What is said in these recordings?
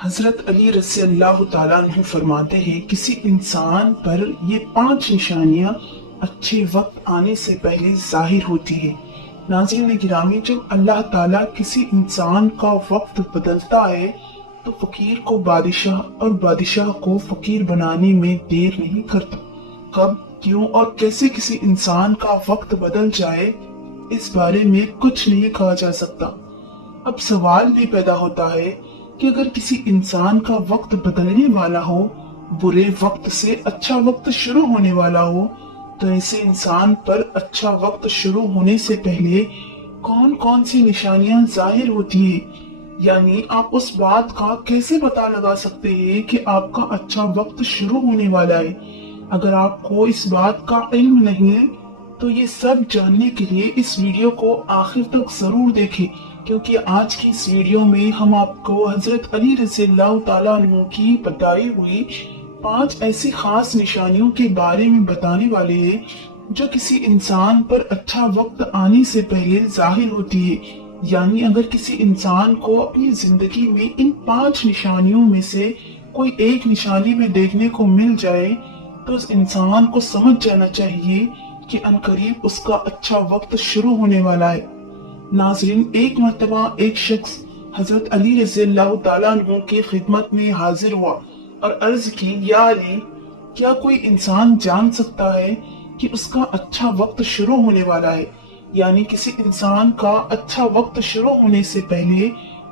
हजरत अली रज़ी अल्लाह ताला अन्हु फरमाते हैं, किसी इंसान पर ये 5 निशानियां अच्छे वक्त आने से पहले जाहिर होती है। नाज़रीन गिरामी, जब अल्लाह ताला किसी इंसान का वक्त बदलता है तो फकीर को बादशाह और बादशाह को फकीर बनाने में देर नहीं करता। कब, क्यों और कैसे किसी इंसान का वक्त बदल जाए, इस बारे में कुछ नहीं कहा जा सकता। अब सवाल भी पैदा होता है कि अगर किसी इंसान का वक्त बदलने वाला हो, बुरे वक्त से अच्छा वक्त शुरू होने वाला हो, तो ऐसे इंसान पर अच्छा वक्त शुरू होने से पहले कौन कौन सी निशानियां जाहिर होती है, यानी आप उस बात का कैसे पता लगा सकते हैं कि आपका अच्छा वक्त शुरू होने वाला है। अगर आपको इस बात का इल्म नहीं है तो ये सब जानने के लिए इस वीडियो को आखिर तक जरूर देखें, क्योंकि आज की इस वीडियो में हम आपको हजरत अली रज़ियल्लाहु ताला अन्हु की बताई हुई 5 ऐसी खास निशानियों के बारे में बताने वाले हैं जो किसी इंसान पर अच्छा वक्त आने से पहले जाहिर होती है। यानी अगर किसी इंसान को अपनी जिंदगी में इन 5 निशानियों में से कोई एक निशानी में देखने को मिल जाए तो उस इंसान को समझ जाना चाहिए कि अनकरीब उसका अच्छा वक्त शुरू होने वाला है। नाज़रीन, एक मर्तबा एक शख्स हजरत अली रज़ियल्लाहु ताला अन्हु की खिदमत में हाजिर हुआ और अर्ज की, या अली, क्या कोई इंसान जान सकता है कि उसका अच्छा वक्त शुरू होने वाला है? यानी किसी इंसान का अच्छा वक्त शुरू होने से पहले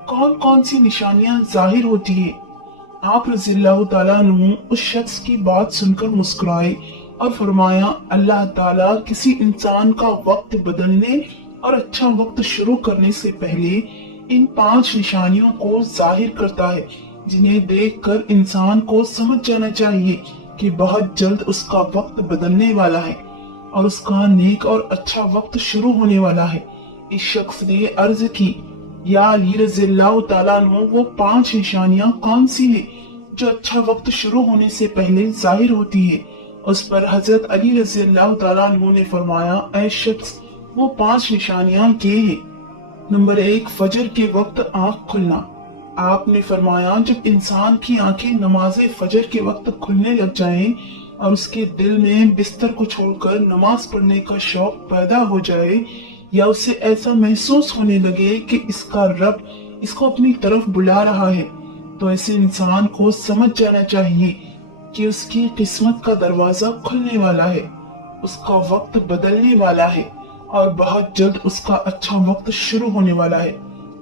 कौन कौन सी निशानियां जाहिर होती है? आप रज़ियल्लाहु ताला अन्हु उस शख्स की बात सुनकर मुस्कुराए और फरमाया, अल्लाह ताला किसी इंसान का वक्त बदलने और अच्छा वक्त शुरू करने से पहले इन 5 निशानियों को जाहिर करता है, जिन्हें देखकर इंसान को समझ जाना चाहिए कि बहुत जल्द उसका वक्त बदलने वाला है और उसका नेक और अच्छा वक्त शुरू होने वाला है। इस शख्स ने अर्ज की, या अली रज़ियल्लाहु ताला अन्हु, वो 5 निशानियां कौन सी है जो अच्छा वक्त शुरू होने से पहले जाहिर होती है? उस पर हजरत अली रज़ियल्लाहु ताला अन्हु ने फरमाया, ऐ शख्स, वो 5 निशानियां ये है। नंबर 1, फजर के वक्त आंख खुलना। आपने फरमाया, जब इंसान की आंखें नमाज फजर के वक्त खुलने लग जाएं और उसके दिल में बिस्तर को छोड़कर नमाज पढ़ने का शौक पैदा हो जाए, या उसे ऐसा महसूस होने लगे कि इसका रब इसको अपनी तरफ बुला रहा है, तो ऐसे इंसान को समझ जाना चाहिए कि उसकी किस्मत का दरवाजा खुलने वाला है, उसका वक्त बदलने वाला है और बहुत जल्द उसका अच्छा वक्त शुरू होने वाला है।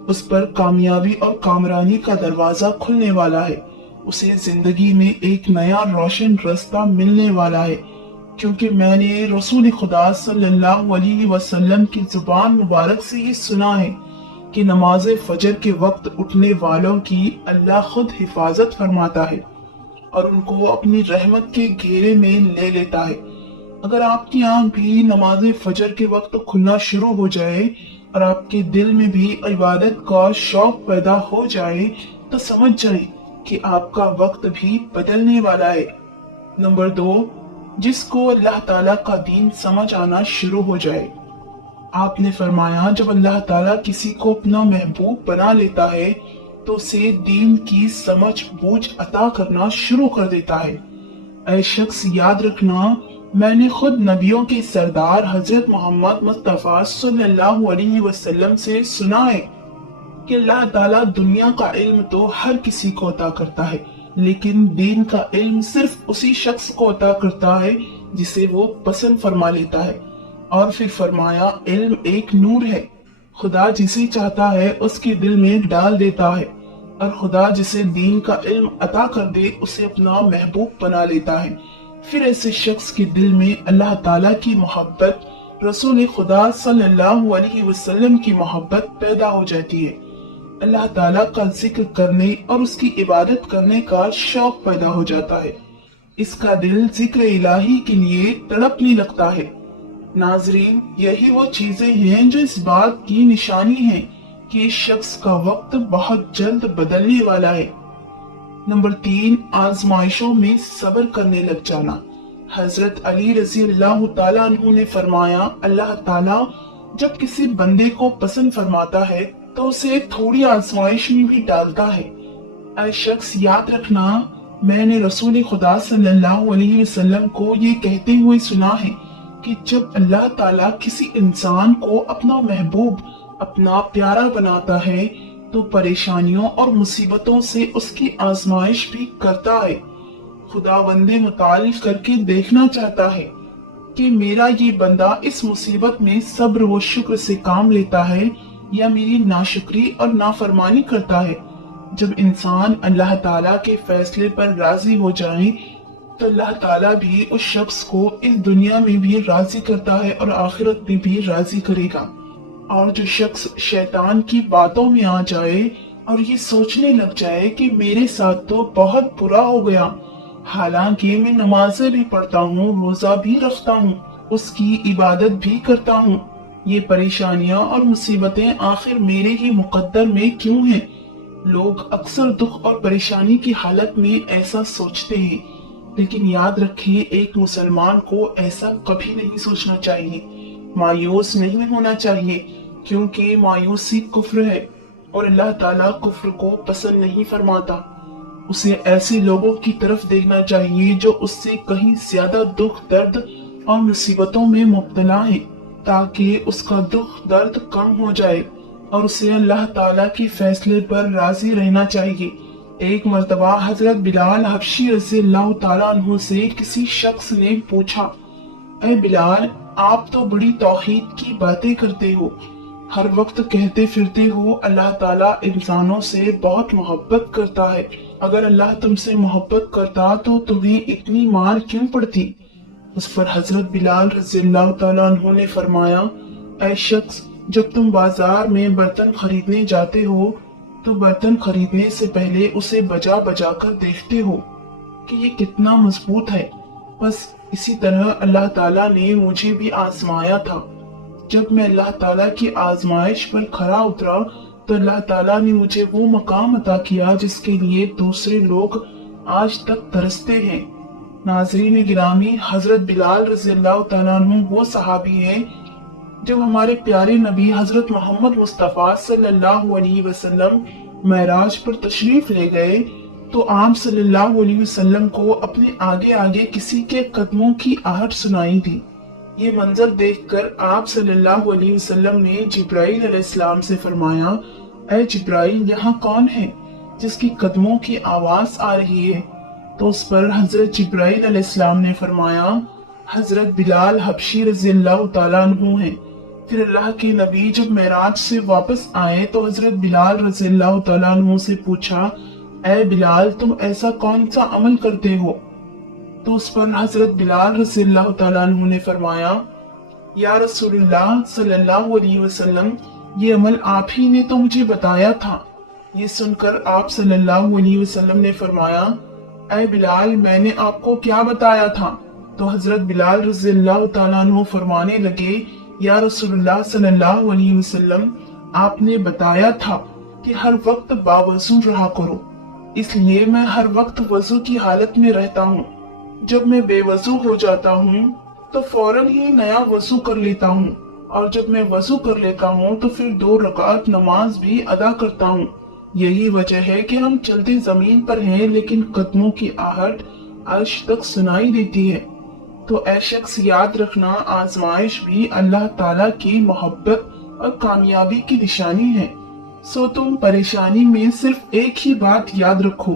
उस पर कामयाबी और कामरानी का दरवाजा खुलने वाला है, उसे जिंदगी में एक नया रोशन रास्ता मिलने वाला है। क्योंकि मैंने रसूल खुदा सल्लल्लाहु अलैहि वसल्लम की जुबान मुबारक से ये सुना है कि नमाज फजर के वक्त उठने वालों की अल्लाह खुद हिफाजत फरमाता है और उनको अपनी रहमत के घेरे में ले लेता है। अगर आपकी आंख भी नमाज फजर के वक्त खुलना शुरू हो जाए और आपके दिल में भी इबादत का शौक पैदा हो जाए तो समझ जाएं कि आपका वक्त भी बदलने वाला है। नंबर 2, जिसको अल्लाह ताला का दीन समझ आना शुरू हो जाए। आपने फरमाया, जब अल्लाह ताला किसी को अपना महबूब बना लेता है तो उसे दीन की समझ बूझ अता करना शुरू कर देता है। ऐ शख्स, याद रखना, मैंने खुद नबियों के सरदार हजरत मोहम्मद मुस्तफा सल्लल्लाहु अलैहि वसल्लम से सुना है कि अल्लाह ताला दुनिया का इल्म तो हर किसी को अता करता है, लेकिन दीन का इल्म सिर्फ उसी शख्स को अता करता है जिसे वो पसंद फरमा लेता है। और फिर फरमाया, इल्म एक नूर है, खुदा जिसे चाहता है उसके दिल में डाल देता है और खुदा जिसे दीन का इल्म अता कर दे उसे अपना महबूब बना लेता है। फिर ऐसे शख्स के दिल में अल्लाह ताला की मोहब्बत, रसूल खुदा सल्लल्लाहु अलैहि वसल्लम की मोहब्बत पैदा हो जाती है। अल्लाह ताला का जिक्र करने और उसकी इबादत करने का शौक पैदा हो जाता है। इसका दिल जिक्र इलाही के लिए तड़पने लगता है। नाजरीन, यही वो चीजें हैं जो इस बात की निशानी है कि इस शख्स का वक्त बहुत जल्द बदलने वाला है। नंबर 3, आजमाइशों में सब्र करने लग जाना। हजरत अली रज़ियल्लाहु ताला अन्हु ने फरमाया, अल्लाह ताला जब किसी बंदे को पसंद फरमाता है तो उसे थोड़ी आजमाइश में भी डालता है। ऐ शख्स याद रखना, मैंने रसूल खुदा सल्लल्लाहु अलैहि वसल्लम को ये कहते हुए सुना है कि जब अल्लाह ताला किसी इंसान को अपना महबूब, अपना प्यारा बनाता है तो परेशानियों और मुसीबतों से उसकी आजमाइश भी करता है। खुदा बंदे मुतालिफ करके देखना चाहता है कि मेरा ये बंदा इस मुसीबत में सब्र व शुक्र से काम लेता है या मेरी नाशुक्री और नाफरमानी करता है। जब इंसान अल्लाह ताला के फैसले पर राजी हो जाए तो अल्लाह ताला भी उस शख्स को इस दुनिया में भी राजी करता है और आखिरत में भी राजी करेगा। और जो शख्स शैतान की बातों में आ जाए और ये सोचने लग जाए कि मेरे साथ तो बहुत बुरा हो गया, हालांकि मैं नमाजें भी पढ़ता हूँ, रोजा भी रखता हूँ, उसकी इबादत भी करता हूँ, ये परेशानियां और मुसीबतें आखिर मेरे ही मुकद्दर में क्यों हैं? लोग अक्सर दुख और परेशानी की हालत में ऐसा सोचते हैं, लेकिन याद रखिए एक मुसलमान को ऐसा कभी नहीं सोचना चाहिए। मायूस नहीं होना चाहिए, क्योंकि मायूसी कुफ्र है और अल्लाह ताला कुफ्र को पसंद नहीं फरमाता। उसे ऐसे लोगों की तरफ देखना चाहिए जो उससे कहीं ज्यादा दुख दर्द और मुसीबतों में मुब्तला है, ताकि उसका दुख दर्द कम हो जाए और उसे अल्लाह ताला के फैसले पर राजी रहना चाहिए। एक मर्तबा हजरत बिलाल हबशी रज़ियल्लाहु ताला अन्हु से किसी शख्स ने पूछा, ऐ बिलाल, आप तो बड़ी तौहीद की बातें करते हो, हर वक्त कहते फिरते हो अल्लाह ताला इंसानों से बहुत मोहब्बत करता है। अगर अल्लाह तुमसे मोहब्बत करता तो तुम्हें इतनी मार क्यों पड़ती? उस पर हजरत बिलाल रज़ियल्लाहु ताला अन्हु ने फरमाया, ऐ शख्स, जब तुम बाजार में बर्तन खरीदने जाते हो तो बर्तन खरीदने से पहले उसे बजा बजा कर देखते हो कि ये कितना मजबूत है। बस इसी तरह अल्लाह ताला ने मुझे भी आजमाया था। जब मैं अल्लाह ताला की आजमाइश पर खरा उतरा तो अल्लाह ताला ने मुझे वो मकाम अता किया जिसके लिए दूसरे लोग आज तक तरसते हैं। नाज़रीन गिरामी, हजरत बिलाल रज़ियल्लाहु ताला अन्हु वो सहाबी हैं जब हमारे प्यारे नबी हजरत मोहम्मद मुस्तफ़ा सल्लल्लाहु अलैहि वसल्लम महराज पर तशरीफ ले गए तो आप सल्लल्लाहु अलैहि वसल्लम को अपने आगे आगे किसी के कदमों की आहट सुनाई दी। ये मंजर देखकर आप सल्लल्लाहु अलैहि वसल्लम ने जिब्राइल अलैहिस्सलाम से फरमाया, ऐ जिब्राइल, यहाँ कौन है जिसकी कदमों की आवाज आ रही है? तो उस पर हजरत जिब्राइल अलैहिस्सलाम ने फरमाया, हजरत बिलाल हबशी रज़ियल्लाहु ताला अन्हु हैं। फिर अल्लाह के नबी जब मेराज से वापस आए तो हजरत बिलाल रज़ियल्लाहु ताला अन्हु से पूछा, ऐ बिलाल, तुम ऐसा कौन सा अमल करते हो? तो उस पर हजरत बिलाल रज़ियल्लाहु ताला अन्हु ने फरमाया, या रसूलुल्लाह सल्लल्लाहु अलैहि वसल्लम, ये अमल आप ही ने तो मुझे बताया था। ये सुनकर आप सल्लल्लाहु अलैहि वसल्लम ने फरमाया, ऐ बिलाल, मैंने आपको क्या बताया था? तो हजरत बिलाल रज़ियल्लाहु ताला अन्हु फरमाने लगे, या रसूलुल्लाह सल्लल्लाहु अलैहि वसल्लम, आपने बताया था कि हर वक्त बावजू रहा करो, इसलिए मैं हर वक्त वजू की हालत में रहता हूँ। जब मैं बेवजू हो जाता हूँ तो फौरन ही नया वजू कर लेता हूँ, और जब मैं वजू कर लेता हूँ तो फिर 2 रकात नमाज भी अदा करता हूँ। यही वजह है कि हम चलते जमीन पर हैं, लेकिन कदमों की आहट अर्श तक सुनाई देती है। तो ऐ शख्स, याद रखना, आजमाइश भी अल्लाह ताला की मोहब्बत और कामयाबी की निशानी है। सो तुम परेशानी में सिर्फ एक ही बात याद रखो,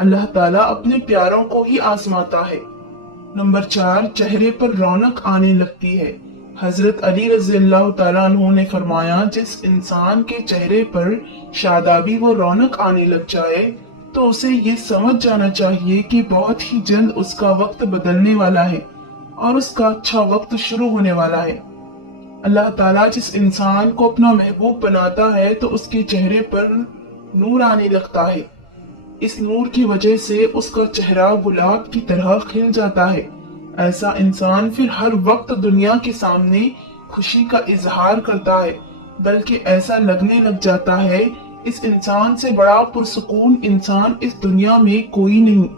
अल्लाह ताला अपने प्यारों को ही आजमाता है। नंबर 4, चेहरे पर रौनक आने लगती है। हजरत अली रज़ियल्लाहु ताला अन्हु ने फरमाया, जिस इंसान के चेहरे पर शादाबी व रौनक आने लग जाए तो उसे ये समझ जाना चाहिए कि बहुत ही जल्द उसका वक्त बदलने वाला है और उसका अच्छा वक्त शुरू होने वाला है। अल्लाह ताला जिस इंसान को अपना महबूब बनाता है तो उसके चेहरे पर नूर आने लगता है। इस नूर की वजह से उसका चेहरा गुलाब की तरह खिल जाता है। ऐसा इंसान फिर हर वक्त दुनिया के सामने खुशी का इजहार करता है, बल्कि ऐसा लगने लग जाता है इस इंसान से बड़ा पुरसुकून इंसान इस दुनिया में कोई नहीं।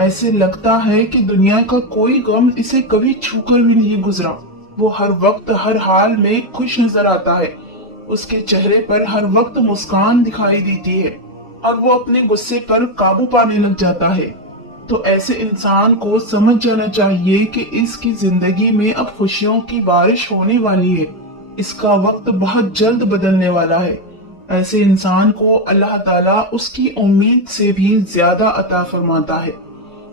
ऐसे लगता है कि दुनिया का कोई गम इसे कभी छूकर भी नहीं गुजरा। वो हर वक्त हर हाल में खुश नजर आता है, उसके चेहरे पर हर वक्त मुस्कान दिखाई देती है और वो अपने गुस्से पर काबू पाने लग जाता है, तो ऐसे इंसान को समझ जाना चाहिए कि इसकी जिंदगी में अब खुशियों की बारिश होने वाली है। इसका वक्त बहुत जल्द बदलने वाला है। ऐसे इंसान को अल्लाह ताला उसकी उम्मीद से भी ज्यादा अता फरमाता है।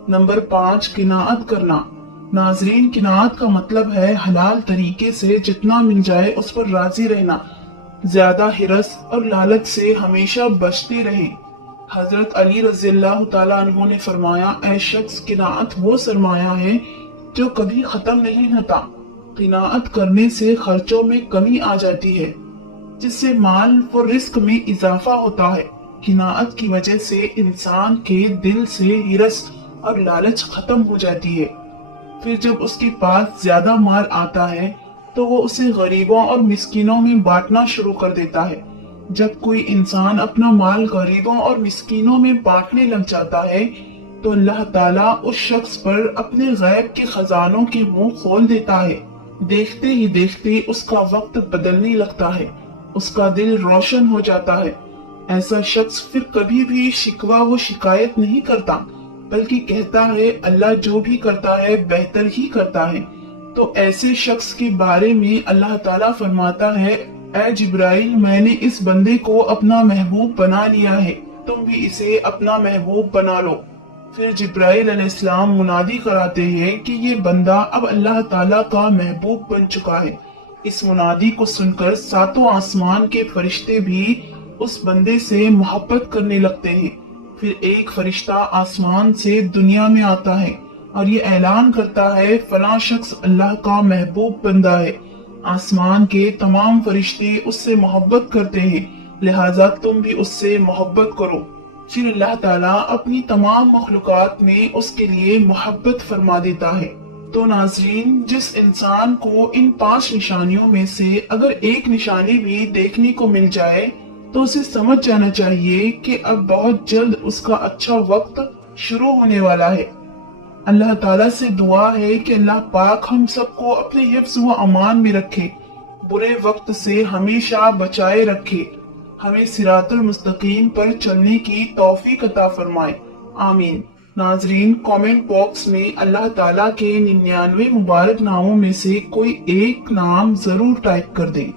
नंबर 5, किनाअत करना। नाजरीन, किनाअत का मतलब है हलाल तरीके से जितना मिल जाए उस पर राजी रहना, ज्यादा हिरस और लालच से हमेशा बचते रहें। हजरत अली रज़ियल्लाहु ताला अन्हु ने फरमाया, ऐ शख्स, किनाअत वो सरमाया है जो कभी खत्म नहीं होता। किनाअत करने से खर्चों में कमी आ जाती है, जिससे माल और रिस्क में इजाफा होता है। किनाअत की वजह से इंसान के दिल से हिरस और लालच खत्म हो जाती है। फिर जब उसके पास ज्यादा माल आता है तो वो उसे गरीबों और मिस्किनों में बांटना शुरू कर देता है। जब कोई इंसान अपना माल गरीबों और मिस्किनों में बांटने लग जाता है तो अल्लाह ताला उस शख्स पर अपने गैब के खजानों के मुंह खोल देता है। देखते ही देखते उसका वक्त बदलने लगता है, उसका दिल रोशन हो जाता है। ऐसा शख्स फिर कभी भी शिकवा व शिकायत नहीं करता, बल्कि कहता है अल्लाह जो भी करता है बेहतर ही करता है। तो ऐसे शख्स के बारे में अल्लाह ताला फरमाता है, ऐ जिब्राइल, मैंने इस बंदे को अपना महबूब बना लिया है, तुम भी इसे अपना महबूब बना लो। फिर जिब्राइल अलैहिस्सलाम मुनादी कराते हैं कि ये बंदा अब अल्लाह ताला का महबूब बन चुका है। इस मुनादी को सुनकर सातों आसमान के फरिश्ते भी उस बंदे से मोहब्बत करने लगते हैं। फिर एक फरिश्ता आसमान से दुनिया में आता है और ये ऐलान करता है, फलां शख्स अल्लाह का महबूब बंदा है। आसमान के तमाम फरिश्ते उससे मोहब्बत करते हैं, लिहाजा तुम भी उससे मोहब्बत करो। फिर अल्लाह ताला अपनी तमाम मखलूकात में उसके लिए मोहब्बत फरमा देता है। तो नाजरीन, जिस इंसान को इन 5 निशानियों में से अगर एक निशानी भी देखने को मिल जाए तो उसे समझ जाना चाहिए कि अब बहुत जल्द उसका अच्छा वक्त शुरू होने वाला है। अल्लाह ताला से दुआ है कि अल्लाह पाक हम सबको अपने हिफ्ज़ व अमान में रखे, बुरे वक्त से हमेशा बचाए रखे, हमें सिरातुल मुस्तकीम पर चलने की तौफीक अता फरमाए। आमीन। नाजरीन, कमेंट बॉक्स में अल्लाह ताला के 99 मुबारक नामों में से कोई एक नाम जरूर टाइप कर दें।